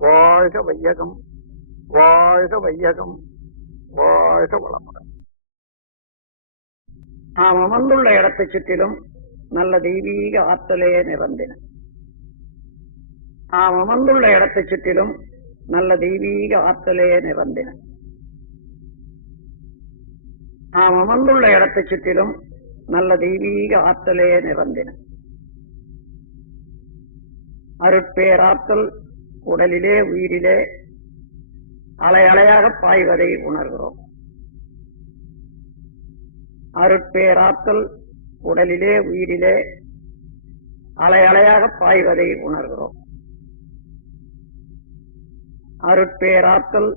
வாழ்க வையகம், வாழ்க வையகம், வாழ்க வளமுடன். நாம் அமர்ந்துள்ள இடத்தை சுற்றிலும் நல்ல தெய்வீக ஆற்றலே நிரம்பின. நாம் அமர்ந்துள்ள இடத்தை சுற்றிலும் நல்ல தெய்வீக ஆற்றலே நிரம்பின. நாம் அமர்ந்துள்ள இடத்தை சுற்றிலும் நல்ல தெய்வீக ஆற்றலே நிரம்பின. அருட்பேராற்றல் உடலிலே உயிரிலே அலை அலையாக பாய்வதை உணர்கிறோம். அருட்பேராற்றல் உடலிலே உயிரிலே அலை அலையாக பாய்வதை உணர்கிறோம். அருட்பேராற்றல்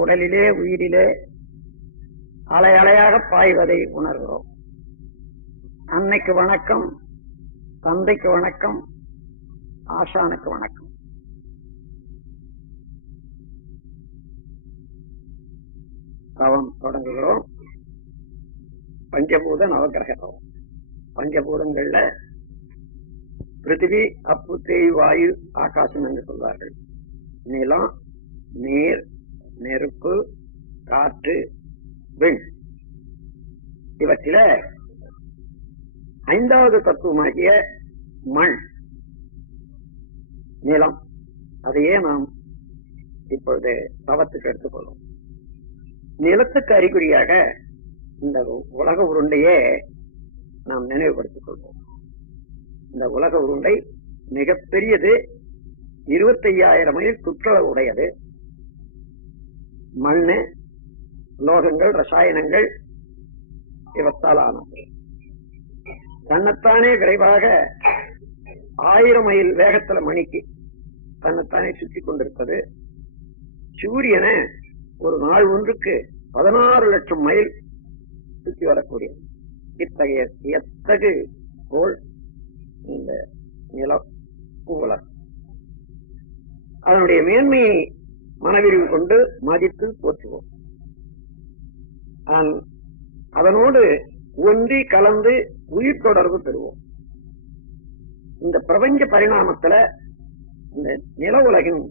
உடலிலே உயிரிலே அலை அலையாக பாய்வதை உணர்கிறோம். அன்னைக்கு வணக்கம், தந்தைக்கு வணக்கம், ஆசானுக்கு வணக்கம். தவம் தொடங்குகிறோம். பஞ்சபூத நவகிரக தவம். பஞ்சபூதங்கள்ல பிருத்திவி, அப்பு, தேய், வாயு, ஆகாசம் என்று சொல்வார்கள். நிலம், நீர், நெருப்பு, காற்று, விண். இவற்றில ஐந்தாவது தத்துவமாகிய மண், நிலம், அதையே நாம் இப்பொழுது தவத்துக்கு எடுத்துக்கொள்வோம். நிலத்துக்கு அறிகுறியாக இந்த உலக உருண்டையே நாம் நினைவுபடுத்திக் கொள்வோம். இந்த உலக உருண்டை மிகப்பெரியது, 25,000 மைல் சுற்றளவு உடையது. மண்ணு, லோகங்கள், ரசாயனங்கள் இவற்றால் ஆனது. தன்னைத்தானே விரைவாக 1000 மைல் வேகத்துல மணிக்கு தன்னைத்தானே சுற்றி கொண்டிருப்பது. சூரியனை ஒரு நாள் ஒன்றுக்கு 16 லட்சம் மைல் சுற்றி வரக்கூடிய இத்தகைய எத்தகு கோள் இந்த நிலம் உலகம். அதனுடைய மேன்மையை மனவிரிவு கொண்டு மதித்து போற்றுவோம். அதனோடு ஒன்றி கலந்து உயிர் தொடர்பு பெறுவோம். இந்த பிரபஞ்ச பரிணாமத்துல இந்த நில உலகின்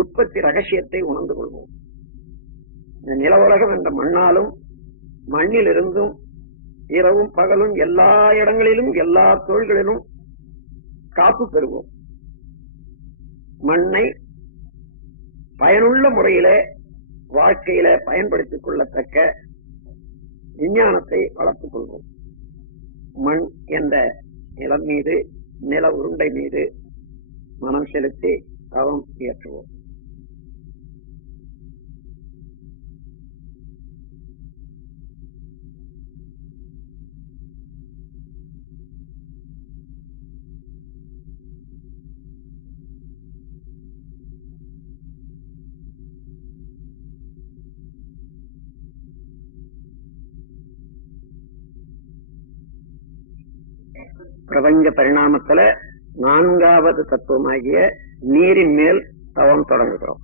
உற்பத்தி ரகசியத்தை உணர்ந்து கொள்வோம். இந்த நில உலகம் என்ற மண்ணாலும் மண்ணில் இருந்தும் இரவும் பகலும் எல்லா இடங்களிலும் எல்லா தொழில்களிலும் காப்பு பெறுவோம். மண்ணை பயனுள்ள முறையில வாழ்க்கையில பயன்படுத்திக் கொள்ளத்தக்க விஞ்ஞானத்தை வளர்த்துக் கொள்வோம். மண் என்ற நிலம் மீது, நில உருண்டை மீது மனம் செலுத்தி தவம் இயற்றுவோம். பிரபஞ்ச பரிணாமத்துல 4வது தத்துவமாகிய நீரின் மேல் தவம் தொடங்குகிறோம்.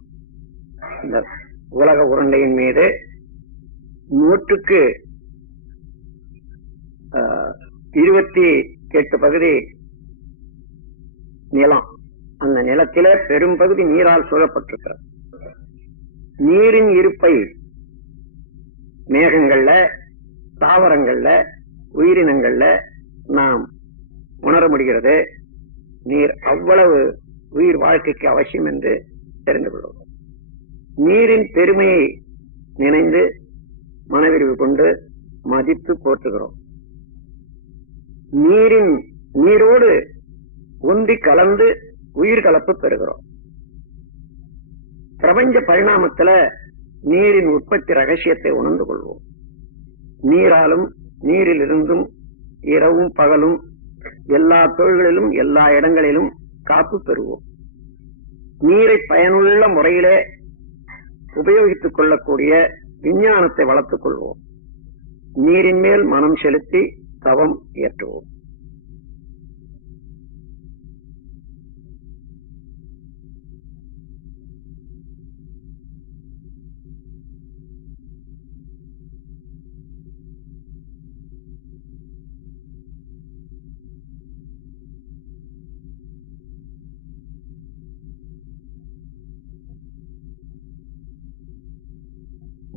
இந்த உலக உருண்டையின் மீது 100க்கு 28 பகுதி நிலம். அந்த நிலத்தில பெரும் பகுதி நீரால் சூழப்பட்டிருக்கிறது. நீரின் இருப்பை மேகங்கள்ல, தாவரங்கள்ல, உயிரினங்கள்ல நாம் உணர முடிகிறது. நீர் அவ்வளவு உயிர் வாழ்க்கைக்கு அவசியம் என்று தெரிந்து கொள்வோம். நீரின் பெருமையை நினைந்து மனவிரிவு கொண்டு மதித்து போற்றுகிறோம். நீரோடு ஒன்றி கலந்து உயிர் கலப்பு பெறுகிறோம். பிரபஞ்ச பரிணாமத்துல நீரின் உற்பத்தி ரகசியத்தை உணர்ந்து கொள்வோம். நீராலும் நீரிலிருந்தும் இரவும் பகலும் எல்லா தொழில்களிலும் எல்லா இடங்களிலும் காப்பு பெறுவோம். நீரை பயனுள்ள முறையிலே உபயோகித்துக் கொள்ளக்கூடிய விஞ்ஞானத்தை வளர்த்துக் கொள்வோம். நீரின் மேல் மனம் செலுத்தி தவம் இயற்றுவோம்.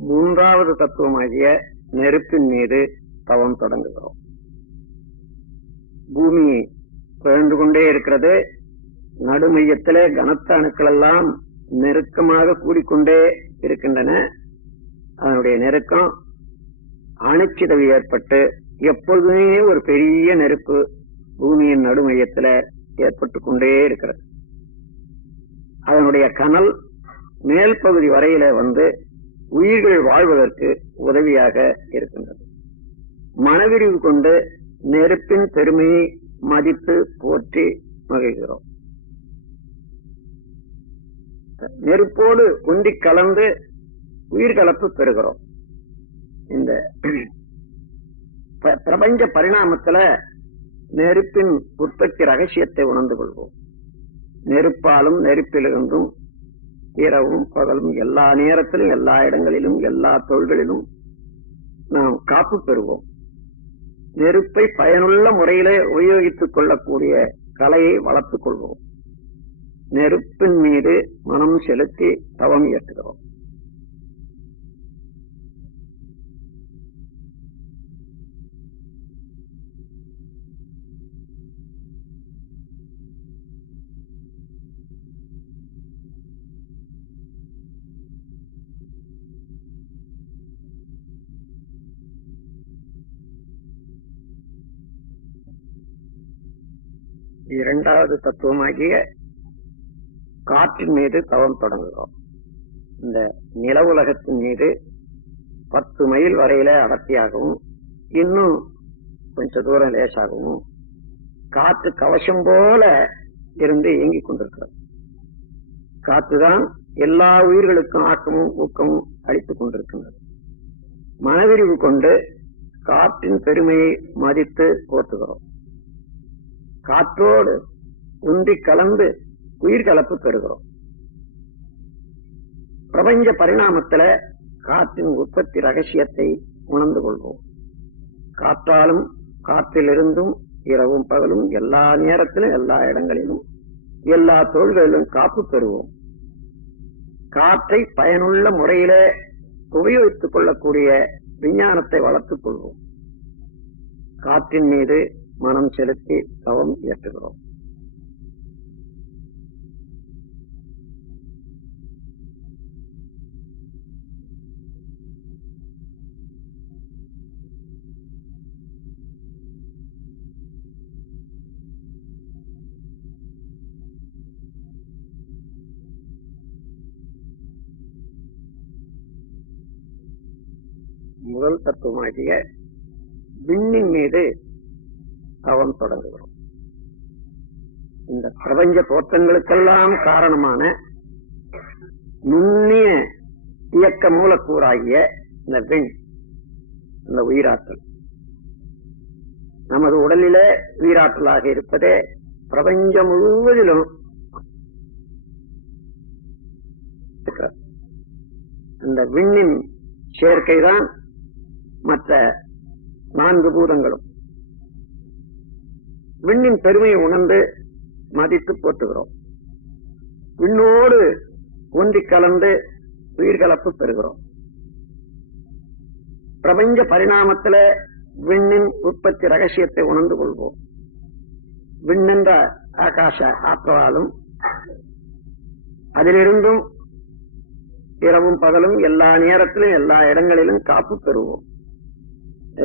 மூன்றாவது தத்துவமாகிய நெருப்பின் மீது தவம் தொடங்குகிறோம். பூமி பிறந்து கொண்டே இருக்கிறது. நடுமையத்திலே கனத்த அணுக்கள் எல்லாம் நெருக்கமாக கூடிக்கொண்டே இருக்கின்றன. அதனுடைய நெருக்கம் அணுச்சிதவு ஏற்பட்டு எப்பொழுதுமே ஒரு பெரிய நெருப்பு பூமியின் நடுமையத்தில் ஏற்பட்டு கொண்டே இருக்கிறது. அதனுடைய கனல் மேல் பகுதி வரையில வந்து உயிர்கள் வாழ்வதற்கு உதவியாக இருக்கின்றது. மனவிரிவு கொண்டு நெருப்பின் பெருமையை மதித்து போற்றி மகிழ்கிறோம். நெருப்போடு ஒன்றி கலந்து உயிர்கலப்பு பெறுகிறோம். இந்த பிரபஞ்ச பரிணாமத்துல நெருப்பின் உற்பத்தி ரகசியத்தை உணர்ந்து கொள்வோம். நெருப்பாலும் நெருப்பிலிருந்தும் இரவும் பகலும் எல்லா நேரத்திலும் எல்லா இடங்களிலும் எல்லா தொழில்களிலும் நாம் காப்பு பெறுவோம். நெருப்பை பயனுள்ள முறையிலே உபயோகித்துக் கொள்ளக்கூடிய கலையை வளர்த்துக் கொள்வோம். நெருப்பின் மீது மனம் செலுத்தி தவம் இயற்றுகிறோம். இரண்டாவது தத்துவமாகிய காற்றின் மீது தவம் தொடங்குகிறோம். இந்த நில உலகத்தின் மீது 10 மைல் வரையில அடர்த்தியாகவும் இன்னும் கொஞ்ச தூரம் லேசாகவும் காற்று கவசம் போல இருந்து இயங்கிக் கொண்டிருக்கிறது. காற்றுதான் எல்லா உயிர்களுக்கும் ஆக்கமும் ஊக்கமும் அளித்துக் கொண்டிருக்கின்றது. மனவிரிவு கொண்டு காற்றின் பெருமையை மதித்து போற்றுகிறோம். காற்றோடு உந்தி கலந்து உயிர்கலப்பு பெறுகிறோம். பிரபஞ்ச பரிணாமத்துல காற்றின் உற்பத்தி ரகசியத்தை உணர்ந்து கொள்வோம். காற்றாலும் காற்றிலிருந்தும் இரவும் பகலும் எல்லா நேரத்திலும் எல்லா இடங்களிலும் எல்லா தொழில்களிலும் காப்பு பெறுவோம். காற்றை பயனுள்ள முறையில உபயோகித்துக் கொள்ளக்கூடிய விஞ்ஞானத்தை வளர்த்துக் கொள்வோம். காற்றின் மீது மனம் செலுத்தி தவம் இயற்றுகிறோம். முதல் தத்துவமாகிய விண்ணின் மீது தவம் தொடங்குகிறோம். இந்த பிரபஞ்ச தோற்றங்களுக்கெல்லாம் காரணமான நுண்ணிய இயக்க மூலக்கூறாகிய இந்த விண், இந்த உயிராற்றல் நமது உடலிலே உயிராற்றலாக இருப்பதே பிரபஞ்சம் முழுவதிலும் இந்த விண்ணின் சேர்க்கைதான் மற்ற 4 பூதங்களும். விண்ணின் பெருமையை உணர்ந்து மதித்து போற்றுகிறோம். விண்ணோடு ஒன்றி கலந்து உயிர்கலப்பு பெறுகிறோம். பிரபஞ்ச பரிணாமத்தில விண்ணின் உற்பத்தி ரகசியத்தை உணர்ந்து கொள்வோம். விண்ணென்ற ஆகாச ஆற்றலாலும் அதிலிருந்தும் இரவும் பகலும் எல்லா நேரத்திலும் எல்லா இடங்களிலும் காப்பு பெறுவோம்.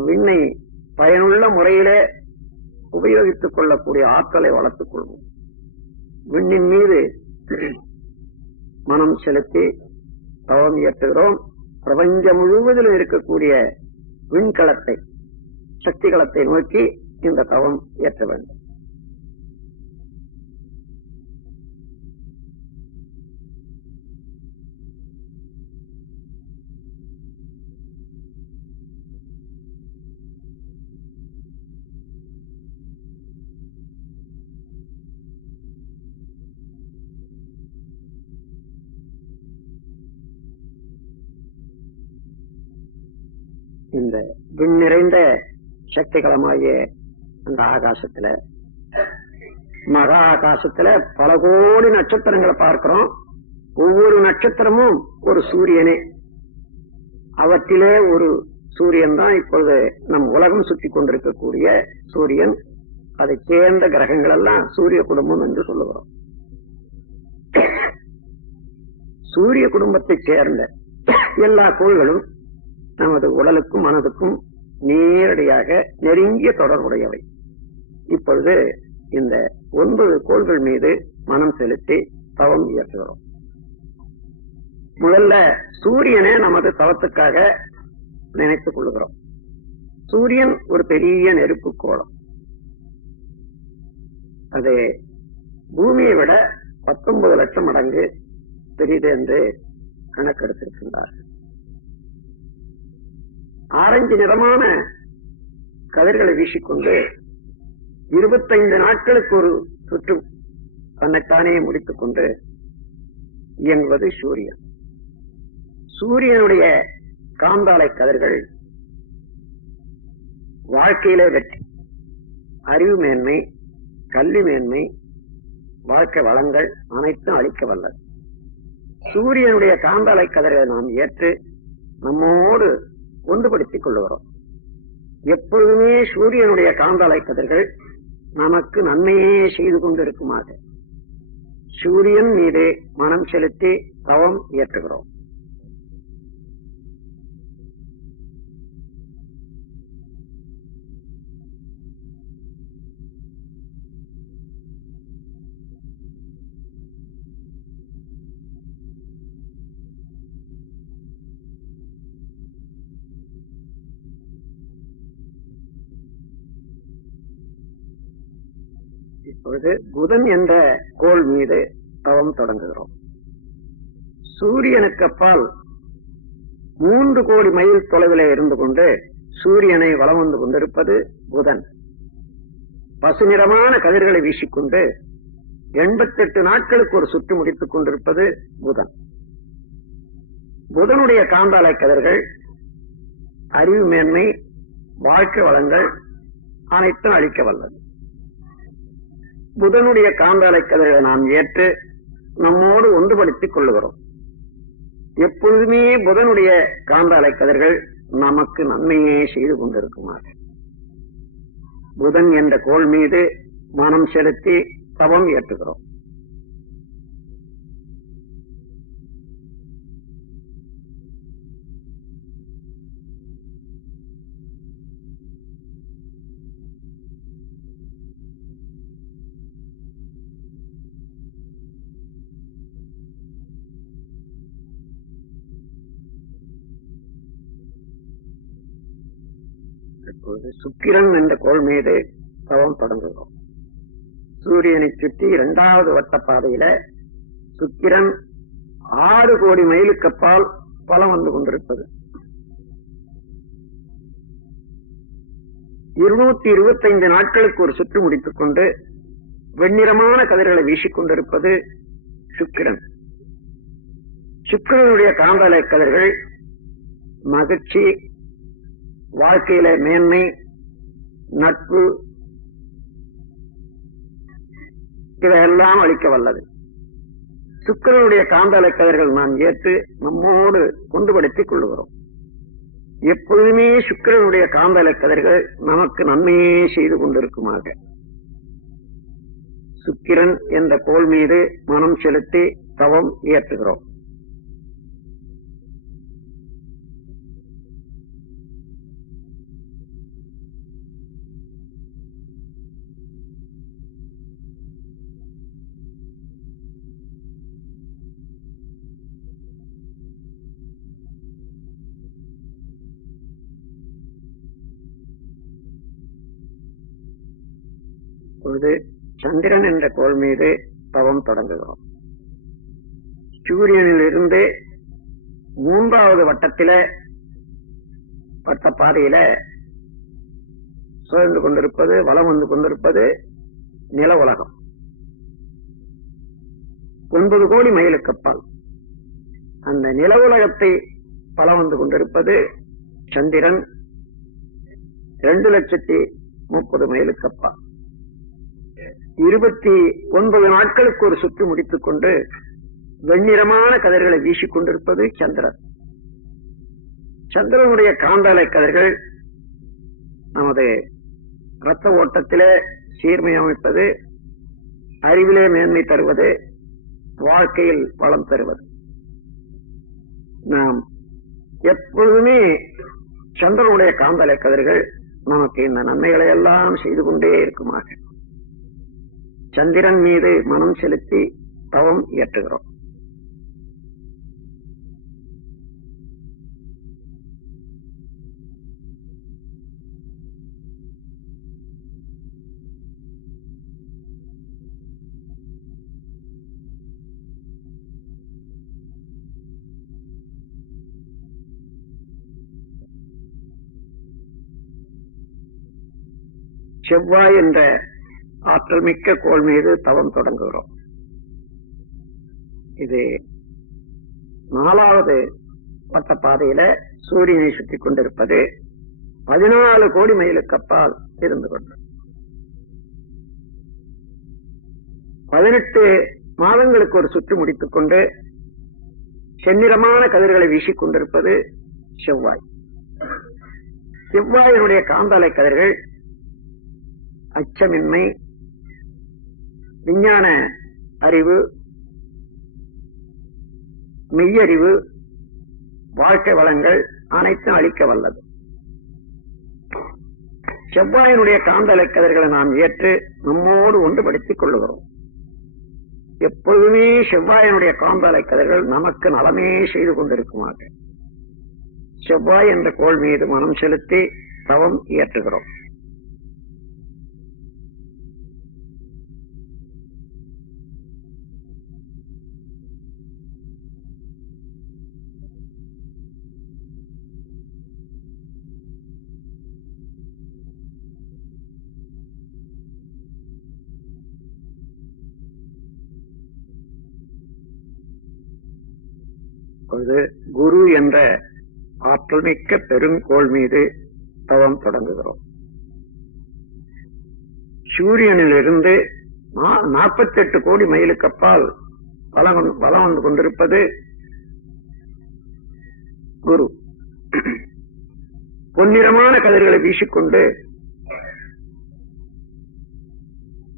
விண்ணை பயனுள்ள முறையிலே உபயோகித்துக் கொள்ளக்கூடிய ஆற்றலை வளர்த்துக் கொள்வோம். விண்ணின் மீது மனம் செலுத்தி தவம் இயற்றுகிறோம். பிரபஞ்சம் முழுவதிலும் இருக்கக்கூடிய விண்கலத்தை, சக்திகளத்தை நோக்கி இந்த தவம் இயற்ற வேண்டும். இந்த விண் நிறைந்த சக்திகளமாகிய அந்த ஆகாசத்துல, மகா ஆகாசத்துல பல கோடி நட்சத்திரங்களை பார்க்கிறோம். ஒவ்வொரு நட்சத்திரமும் ஒரு சூரியனே. அவற்றிலே ஒரு சூரியன் தான் இப்பொழுது நம் உலகம் சுற்றி கொண்டிருக்கக்கூடிய சூரியன். அதை சேர்ந்த கிரகங்கள் எல்லாம் சூரிய குடும்பம் என்று சொல்லுகிறோம். சூரிய குடும்பத்தை சேர்ந்த எல்லா கோள்களும் நமது உடலுக்கும் மனதுக்கும் நேரடியாக நெருங்கிய தொடர்புடையவை. இப்பொழுது இந்த 9 கோள்கள் மீது மனம் செலுத்தி தவம் இயற்றுகிறோம். முதல்ல சூரியனை நமது தவத்துக்காக நினைத்துக் கொள்கிறோம். சூரியன் ஒரு பெரிய நெருப்பு கோளம். அது பூமியை விட 19 லட்சம் மடங்கு பெரிது என்று கணக்கெடுத்திருக்கின்றார். ஆரஞ்சு நிறமான கதிர்களை வீசிக்கொண்டு 25 நாட்களுக்கு ஒரு சுற்று தன்னைத்தானே முடித்துக் கொண்டு இயங்குவது சூரியன். சூரியனுடைய காந்தாலை கதிர்கள் வாழ்க்கையிலே வெற்றி, அறிவு மேன்மை, கல்வி மேன்மை, வாழ்க்கை வளங்கள் அனைத்தும் அளிக்க வல்லது. சூரியனுடைய காந்தாலை கதிர்களை நாம் ஏற்று நம்மோடு ஒன்றுபடுத்திக் கொள்ளுகிறோம். எப்பொழுதுமே சூரியனுடைய காந்தாலை கதிர்கள் நமக்கு நன்மையே செய்து கொண்டிருக்குமாக சூரியன் மீது மனம் செலுத்தி தவம் இயற்றுகிறோம். இப்பொழுது புதன் என்ற கோள் மீது தவம் தொடங்குகிறோம். சூரியனுக்கு அப்பால் 3 கோடி மைல் தொலைவிலே இருந்து கொண்டு சூரியனை வலம் வந்து கொண்டிருப்பது புதன். பசுநிறமான கதிர்களை வீசிக்கொண்டு 88 நாட்களுக்கு ஒரு சுற்று முடித்துக் கொண்டிருப்பது புதன். புதனுடைய காந்தாலை கதிர்கள் அறிவு மேன்மை, வாழ்க்கை வளங்கள் அனைத்தும் அளிக்க வல்லது. புதனுடைய காந்தாலை கதிர்களை நாம் ஏற்று நம்மோடு ஒன்றுபடுத்திக் கொள்ளுகிறோம். எப்பொழுதுமே புதனுடைய காந்தாலை கதிர்கள் நமக்கு நன்மையே செய்து கொண்டிருக்குமாறு புதன் என்ற கோள் மீது மனம் செலுத்தி தவம் ஏற்றுகிறோம். சுக்கிரன் என்ற கோள் மீது தவம் தொடங்குகிறோம். சூரியனை சுற்றி 2வது வட்ட பாதையில சுக்கிரன் 6 கோடி மைலுக்கு அப்பால் பலம் வந்து கொண்டிருப்பது. 225 நாட்களுக்கு ஒரு சுற்று முடித்துக் கொண்டு வெண்ணிறமான கதிர்களை வீசிக்கொண்டிருப்பது சுக்கிரன். சுக்கிரனுடைய காந்தாலை கதிர்கள் மகிழ்ச்சி, வாழ்க்கையில மேன்மை, நட்பு இவையெல்லாம் அளிக்க வல்லது. சுக்கிரனுடைய காந்தாலை கதிர்கள் நாம் ஏற்று நம்மோடு கொண்டுபடுத்திக் கொள்ளுகிறோம். எப்பொழுதுமே சுக்கிரனுடைய காந்தாலை கதிர்கள் நமக்கு நன்மையே செய்து கொண்டிருக்குமாக சுக்கிரன் என்ற கோள் மீது மனம் செலுத்தி தவம் இயற்றுகிறோம். இப்பொழுது சந்திரன் என்ற கோள் மீது தவம் தொடங்குகிறோம். சூரியனில் இருந்து 3வது வட்டத்தில வட்ட பாதையில சுழன்று கொண்டிருப்பது, வலம் வந்து கொண்டிருப்பது நில உலகம். 9 கோடி மைலுக்கு அப்பால் அந்த நில உலகத்தை வலம் வந்து கொண்டிருப்பது சந்திரன். 2,30,30 மைலுக்கு அப்பால் 29 நாட்களுக்கு ஒரு சுற்று முடித்துக் கொண்டு வெண்ணிறமான கதிர்களை வீசிக்கொண்டிருப்பது சந்திரன். சந்திரனுடைய காந்தாலை கதிர்கள் நமது இரத்த ஓட்டத்திலே சீர்மை அமைப்பது, அறிவிலே மேன்மை தருவது, வாழ்க்கையில் வளம் தருவது. நாம் எப்பொழுதுமே சந்திரனுடைய காந்தலை கதிர்கள் நமக்கு இந்த நன்மைகளை எல்லாம் செய்து கொண்டே இருக்குமாக சந்திரன் மீது மனம் செலுத்தி தவம் இயற்றுகிறோம். செவ்வாய் என்ற ஆற்றல் மிக்க கோள் மீது தவம் தொடங்குகிறோம். இது 4வது வட்ட பாதையில சூரியனை சுற்றி கொண்டிருப்பது 14 கோடி மைலுக்கு அப்பால் இருந்து கொண்டு 18 மாதங்களுக்கு ஒரு சுற்று முடித்துக் கொண்டு செந்நிறமான கதிர்களை வீசிக் கொண்டிருப்பது செவ்வாய். செவ்வாயினுடைய காந்தாலை கதிர்கள் அச்சமின்மை, விஞ்ஞான அறிவு, மெய்யறிவு, வாழ்க்கை வளங்கள் அனைத்தும் அளிக்க வல்லது. செவ்வாயினுடைய காந்தலை கதிர்களை நாம் ஏற்று நம்மோடு ஒன்றுபடுத்திக் கொள்ளுகிறோம். எப்பொழுதுமே செவ்வாயினுடைய காந்தலை கதிர்கள் நமக்கு நலமே செய்து கொண்டிருக்குமாக செவ்வாய் என்ற கோள் மீது மனம் செலுத்தி தவம் இயற்றுகிறோம். குரு என்ற ஆற்றல் மிக்க பெருங்கோள் மீது தவம் தொடங்குகிறோம். சூரியனிலிருந்து 48 கோடி மைலுக்கு அப்பால் வலம் வந்து கொண்டிருப்பது குரு. பொன்னிறமான கதிர்களை வீசிக்கொண்டு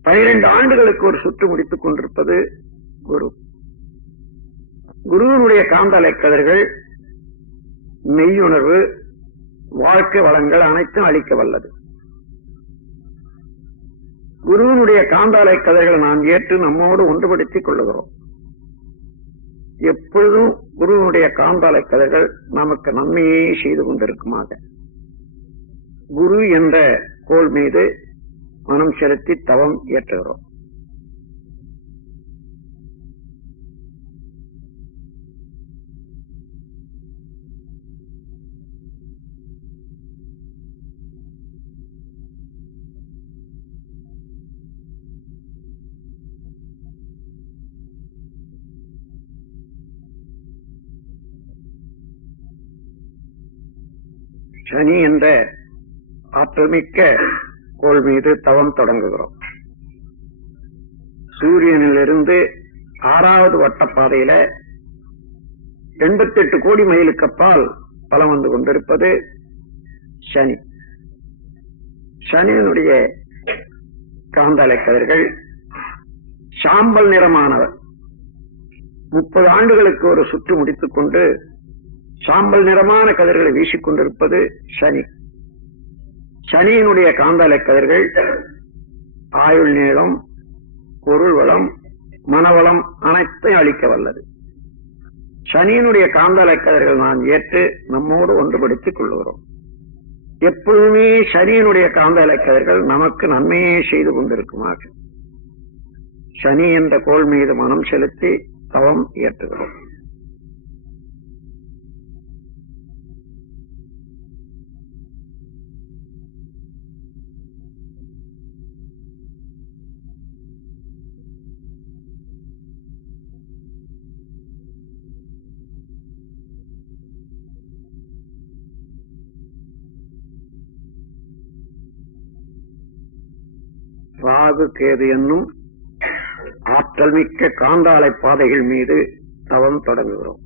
12 ஆண்டுகளுக்கு ஒரு சுற்று முடித்துக் கொண்டிருப்பது குரு. குருவினுடைய காந்தலை கதிர்கள் மெய்யுணர்வு, வாழ்க்கை வளங்கள் அனைத்தும் அளிக்க வல்லது. குருவினுடைய காந்தாலை கதிர்களை நாம் ஏற்று நம்மோடு ஒன்றுபடுத்திக் கொள்ளுகிறோம். எப்பொழுதும் குருவினுடைய காந்தாலை கதிர்கள் நமக்கு நன்மையே செய்து கொண்டிருக்குமாக குரு என்ற கோள் மீது மனம் செலுத்தி தவம் இயற்றுகிறோம். சனி என்ற ஆற்றல் மிக்க கோள் மீது தவம் தொடங்குகிறோம். சூரியனிலிருந்து 6வது வட்டப்பாதையில 88 கோடி மைலுக்கு அப்பால் பலம் வந்து கொண்டிருப்பது சனி. சனியினுடைய காந்தலை கதிர்கள் சாம்பல் நிறமானவர். 30 ஆண்டுகளுக்கு ஒரு சுற்று முடித்துக் கொண்டு சாம்பல் நிறமான கதிர்களை வீசிக்கொண்டிருப்பது சனி. சனியினுடைய காந்தாலை கதிர்கள் ஆயுள் நீளம், பொருள் வளம், மனவளம் அனைத்தையும் அளிக்க வல்லது. சனியினுடைய காந்தாலை கதிர்கள் நாம் ஏற்று நம்மோடு ஒன்றுபடுத்திக் கொள்ளுகிறோம். எப்பொழுதுமே சனியினுடைய காந்தாலை கதிர்கள் நமக்கு நன்மையே செய்து கொண்டிருக்குமாக சனி என்ற கோள் மீது மனம் செலுத்தி தவம் இயற்றுகிறோம். ராகு கேது என்னும் ஆற்றல் மிக்க காந்தாலை பாதைகள் மீது தவம் தொடங்குகிறோம்.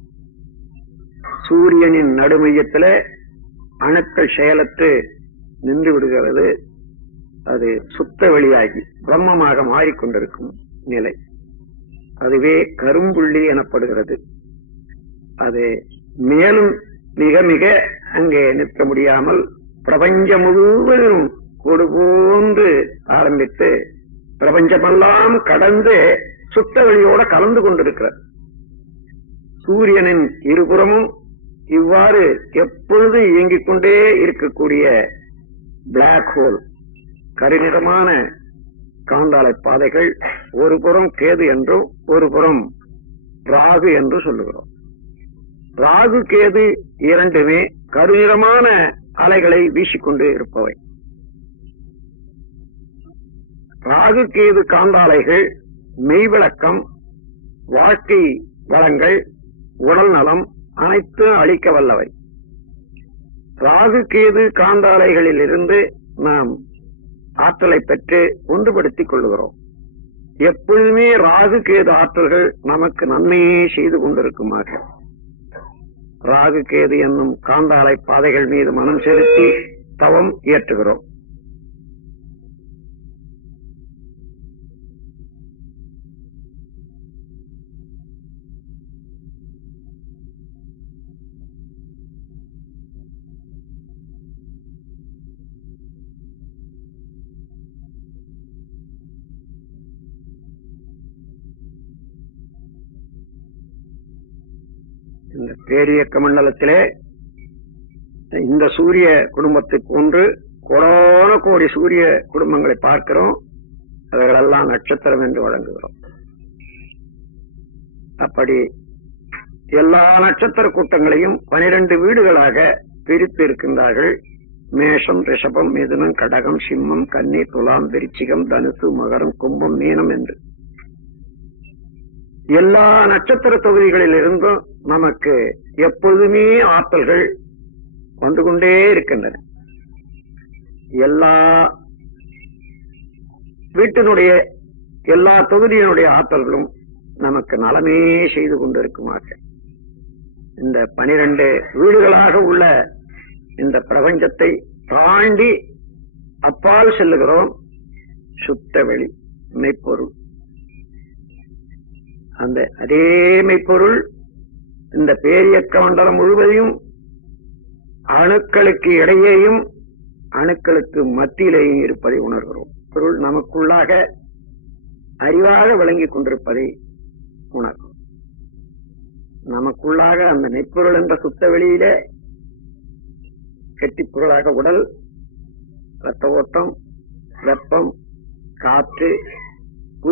சூரியனின் நடுமையத்தில் அணுக்கள் செயலற்று நின்று விடுகிறது. அது சுத்த வெளியாகி பிரம்மமாக மாறிக்கொண்டிருக்கும் நிலை, அதுவே கரும்புள்ளி எனப்படுகிறது. அது மேலும் மிக மிக அங்கே நிற்க முடியாமல் பிரபஞ்சம் முழுவதும் கொடு போன்று ஆரம்பித்து பிரபஞ்சமெல்லாம் கடந்து சுத்த வெளியோட கலந்து கொண்டிருக்கிறது. சூரியனின் இருபுறமும் இவ்வாறு எப்பொழுது இயங்கிக் கொண்டே இருக்கக்கூடிய பிளாக் ஹோல், கருநிறமான காந்தாலை பாதைகள், ஒரு புறம் கேது என்றும் ஒரு புறம் ராகு என்று சொல்லுகிறோம். ராகு கேது இரண்டுமே கருநிறமான அலைகளை வீசிக்கொண்டு இருப்பவை. ராகு கேது காந்தாலைகள் மெய்விளக்கம், வாழ்க்கை வளங்கள், உடல் நலம் அனைத்தும் அளிக்க வல்லவை. ராகு கேது காந்தாலைகளில் இருந்து நாம் ஆற்றலை பெற்று ஒன்றுபடுத்திக் கொள்ளுகிறோம். எப்பொழுதுமே ராகு கேது ஆற்றல்கள் நமக்கு நன்மையே செய்து கொண்டிருக்குமாக ராகு கேது என்னும் காந்தாலை பாதைகள் மீது மனம் செலுத்தி தவம் இயற்றுகிறோம். இந்த பேரியக்க மண்டலத்திலே இந்த சூரிய குடும்பத்துக்கு ஒன்று கோடான கோடி சூரிய குடும்பங்களை பார்க்கிறோம். அவைகளெல்லாம் நட்சத்திரம் என்று வழங்குகிறோம். அப்படி எல்லா நட்சத்திர கூட்டங்களையும் 12 வீடுகளாக பிரித்து இருக்கின்றார்கள். மேஷம், ரிஷபம், மிதுனம், கடகம், சிம்மம், கன்னி, துலாம், விருச்சிகம், தனுசு, மகரம், கும்பம், மீனம் என்று எல்லா நட்சத்திர தொகுதிகளில் இருந்தும் நமக்கு எப்பொழுதுமே ஆற்றல்கள் வந்து கொண்டே இருக்கின்றன. எல்லா வீட்டினுடைய எல்லா தொகுதியினுடைய ஆற்றல்களும் நமக்கு நலமே செய்து கொண்டிருக்குமாக இந்த 12 வீடுகளாக உள்ள இந்த பிரபஞ்சத்தை தாண்டி அப்பால் செல்லுகிறோம். சுத்த வெளி மெய்ப்பொருள், அந்த அதே மெய்ப்பொருள் இந்த பேரியக்க மண்டலம் முழுவதையும் அணுக்களுக்கு இடையேயும் அணுக்களுக்கு மத்தியிலேயும் இருப்பதை உணர்கிறோம். பொருள் நமக்குள்ளாக அறிவாக விளங்கிக் கொண்டிருப்பதை உணர்கிறோம். நமக்குள்ளாக அந்த மெய்ப்பொருள் என்ற சுத்த வெளியிலே கெட்டிப்பொருளாக உடல், இரத்த ஓட்டம், வெப்பம், காற்று,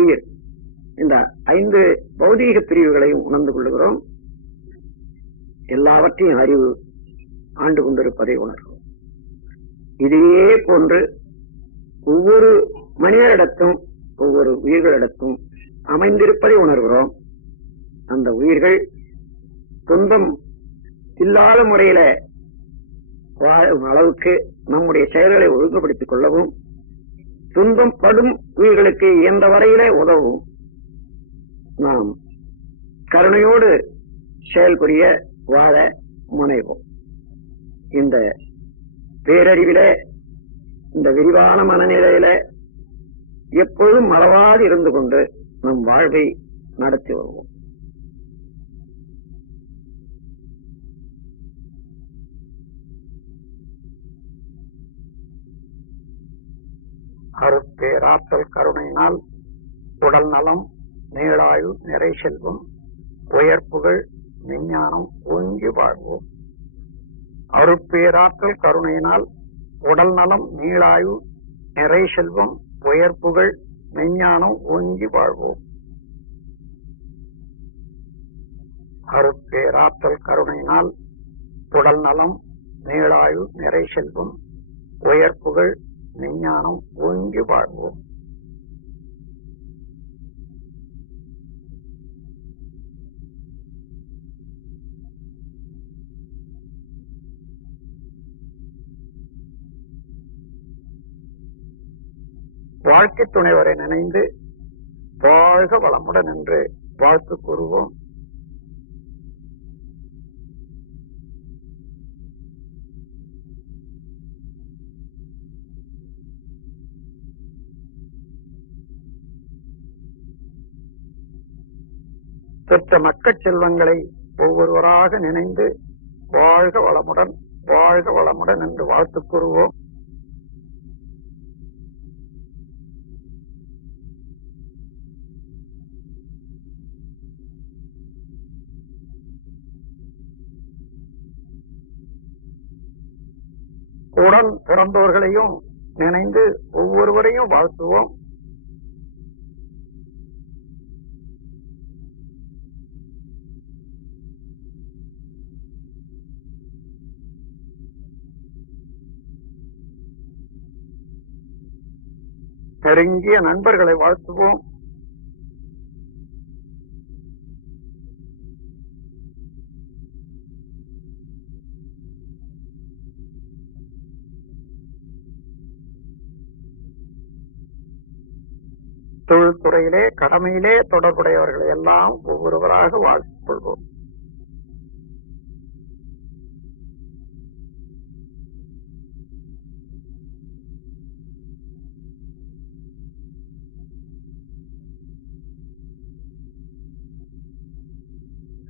உயிர், இந்த 5 பௌதீக பிரிவுகளையும் உணர்ந்து கொள்ளுகிறோம். எல்லாவற்றையும் அறிவு ஆண்டு கொண்டிருப்பதை உணர்கிறோம். இதே போன்று ஒவ்வொரு மனிதரிடத்தும் ஒவ்வொரு உயிர்களிடத்தும் அமைந்திருப்பதை உணர்கிறோம். அந்த உயிர்கள் துன்பம் இல்லாத முறையில வாழும் அளவுக்கு நம்முடைய செயல்களை ஒழுங்குபடுத்திக் கொள்ளவும், துன்பம் படும் உயிர்களுக்கு இயன்ற வரையில உதவும் நாம் கருணையோடு செயல்புரிய வாழ முனைவோம். இந்த பேரறிவில, இந்த விரிவான மனநிலையில எப்பொழுதும் மறவாது இருந்து கொண்டு நம் வாழ்வை நடத்தி வருவோம். அருட்பேராற்றல் கருணையினால் உடல் நலம், நீளாயு, நிறை செல்வம், உயர்ப்புகள், விஞ்ஞானம் ஓங்கி வாழ்வோம். அருட்பேராற்றல் கருணையினால் உடல் நலம், நீளாயு, நிறை செல்வம், உயர்ப்புகள், விஞ்ஞானம் ஓங்கி வாழ்வோம். அருட்பேராற்றல் கருணையினால் உடல் நலம், நீளாயு, நிறை செல்வம், உயர்ப்புகள், விஞ்ஞானம் ஓங்கி வாழ்வோம். வாழ்க்கை துணைவரை நினைந்து வாழ்க வளமுடன் என்று வாழ்த்து கூறுவோம். பெற்ற மக்கள் செல்வங்களை ஒவ்வொருவராக நினைந்து வாழ்க வளமுடன் வாழ்க வளமுடன் என்று வாழ்த்து கூறுவோம். உடன் பிறந்தோர்களையும் நினைந்து ஒவ்வொருவரையும் வாழ்த்துவோம். நெருங்கிய நண்பர்களை வாழ்த்துவோம். தொழில்துறையிலே கடமையிலே தொடர்புடையவர்களை எல்லாம் ஒவ்வொருவராக வாழ்த்துக் கொள்வோம்.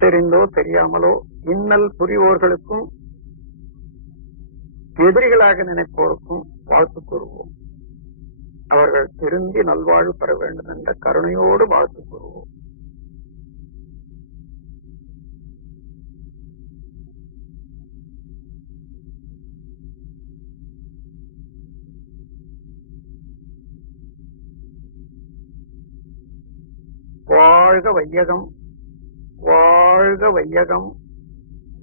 தெரிந்தோ தெரியாமலோ இன்னல் புரிவோர்களுக்கும் எதிரிகளாக நினைப்போருக்கும் வாழ்த்து கூறுவோம். அவர்கள் திருந்தி நல்வாழ்வு பெற வேண்டும் என்ற கருணையோடு வாழ்த்து கூறுவோம். வாழ்க வையகம் வாழ்க வையகம்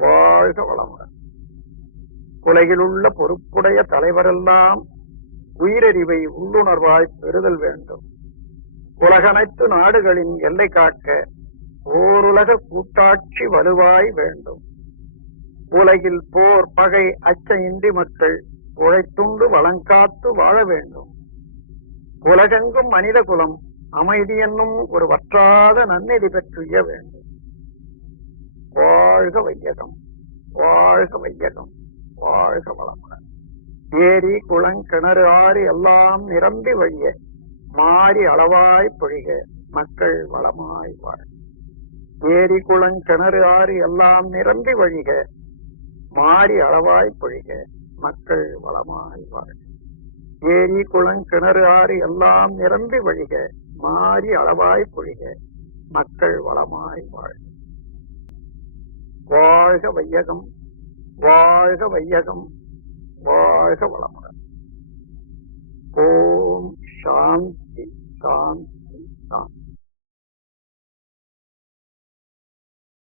வாழ்க வளமுடன். உலகில் உள்ள பொறுப்புடைய தலைவரெல்லாம் உயிரறிவை உள்ளுணர்வாய் பெறுதல் வேண்டும். உலகனைத்து நாடுகளின் எல்லை காக்க ஓருலக கூட்டாட்சி வலுவாய் வேண்டும். உலகில் போர் பகை அச்சமின்றி மக்கள் உழைத்துண்டு வளங்காத்து வாழ வேண்டும். உலகெங்கும் மனித குலம் அமைதி என்னும் ஒரு வற்றாத நன்னெறி பெற்றுய வேண்டும். வாழ்க வையகம் வாழ்க வையகம் வாழ்க வளமுடன். ஏரி குளங்கிணறு ஆறு எல்லாம் நிரம்பி வழிய மாறி அளவாய் பொழிக மக்கள் வளமாய் வாழ. ஏரி குளங்கிணறு ஆறு எல்லாம் நிரம்பி வழிக மாறி அளவாய் பொழிக மக்கள் வளமாய் வாழ. ஏரி குளங்கிணறு ஆறு எல்லாம் நிரம்பி வழிக மாறி அளவாய் பொழிக மக்கள் வளமாய் வாழ. வாழ்க வையகம் வாழ்க வையகம் வாழ்க வளமுடன். ஓம் சாந்தி சாந்தி சாந்தி.